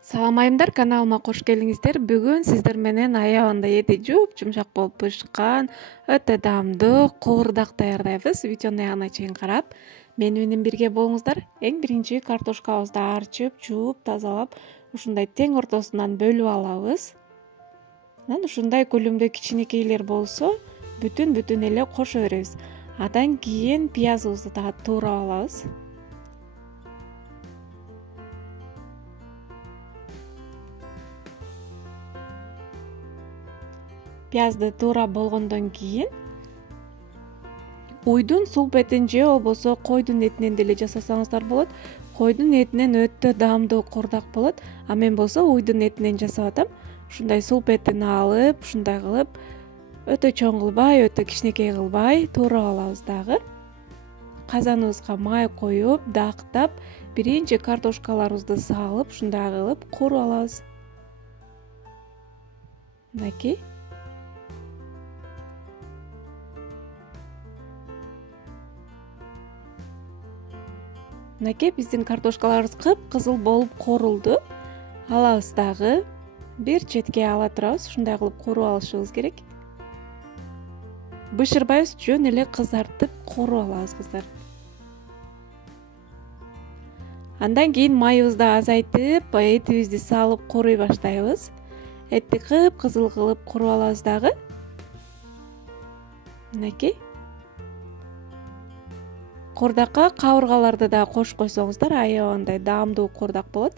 Салам айымдар, каналыма кош келиңиздер. Бүгүн сиздер менен аябында эти жумшак болуп бышкан өтө даамдуу куурдак даярдайбыз. Видеону аягына чейин карап, мени менен бирге болуңуздар. Эң биринчи картошкабызды арчып, жууп, тазалап, ушундай тең ортосунан бөлүп алабыз. Анан ушундай көлөмдө кичинекейлер болсо, бүтүн эле кошо беребиз. Андан кийин пиязыбызды дагы туурап алабыз. Пиязды туурап болгондон кийин уйдун сулпетин же болбосо койдун этинен деле жасасаңыздар болот. Койдун этинен өтө даамдуу куурдак болот. А мен болсо уйдун этинен жасап атам. Ушундай сулпетин алып, ушундай кылып өтө чоң кылбай, өтө кичинекей кылбай туурап алабыз дагы. Казаныбызга май коюп, дактап, биринчи картошкаларыбызды салып, ушундай кылып кууруп алабыз. Мынакей. Мынакей биздин картошкаларыбыз кып-кызыл болуп куурулду. Алабыз дагы. Бир четке ала турабыз. Ушундай кылып кууруп алышыбыз керек. Бышырбайбыз, жөн эле кызартып кууруп алабыз, кыздар. Андан кийин майыбызды азайтып, этибизди салып кууруй баштайбыз. Этти кып-кызыл кылып кууруп алабыз дагы. Мынакей. Куурдакка кабыргаларды да кошуп койсоңуздар, аябандай даамдуу куурдак болот.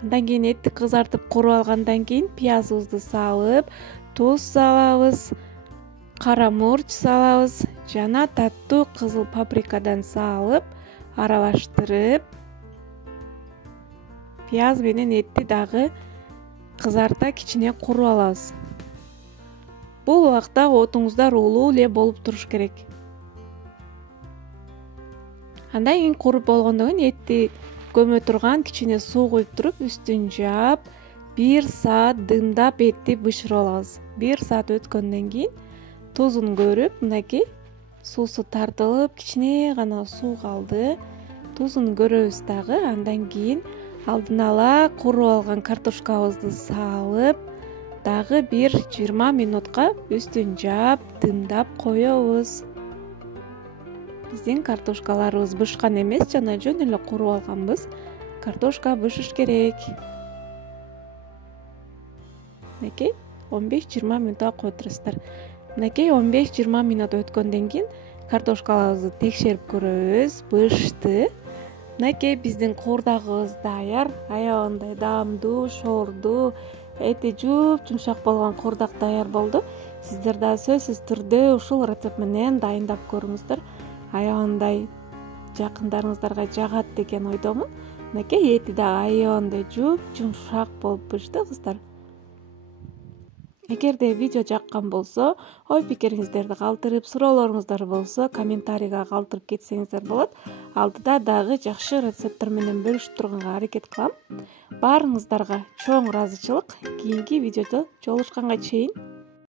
Андан кийин этти кызартып кууруп алгандан кийин пиязыбызды салып, туз салабыз, кара мурч салабыз, жана таттуу кызыл паприкадан салып, аралаштырып, пияз менен этти дагы кызарта кичине кууруп алабыз. Бул убакта отуңуздар улуу эле болуп туруш керек. Андан кийин кууруп болгондон кийин этти көмө турган кичине суу куюп туруп, үстүн жаап, 1 саат дымдап этти бышырып алабыз. 1 саат өткөндөн кийин тузун көрүп, мынакей суусу тартылып, кичине гана суу калды. Тузун көрөбүз дагы. Андан кийин алдын ала кууруп алган картошкабызды салып, дагы 1-20 минутка үстүн жаап, дымдап коебуз. Биздин картошкаларыбыз бышкан эмес, жана жөн эле кууруп алганбыз. Картошка бышыш керек. Мынакей 15-20 минутка коюп турасыздар. Мынакей 15-20 минут өткөндөн кийин картошкаларыбызды текшерип көрөбүз, бышты. Мынакей биздин куурдагыбыз даяр. Аябандай даамдуу, шоордуу, эти жумшак болгон куурдак даяр болду. Сиздер да сөзсүз түрдө ушул рецепт менен дайындап көрүңүздөр. Аябандай жакындарыңыздарга жагат деген ойдомун. Мынакей эти дагы аябандай жумшак болуп бышты, кыздар. Эгерде видео жаккан болсо, ой пикириңиздерди калтырып, суроолоруңуздар болсо, комментарийга калтырып кетсеңиздер болот. Алдыда дагы жакшы рецепттер менен бөлүшүп турганга аракет кылам. Баарыңыздарга чоң ыраазычылык. Кийинки видеодо жолугушканга чейин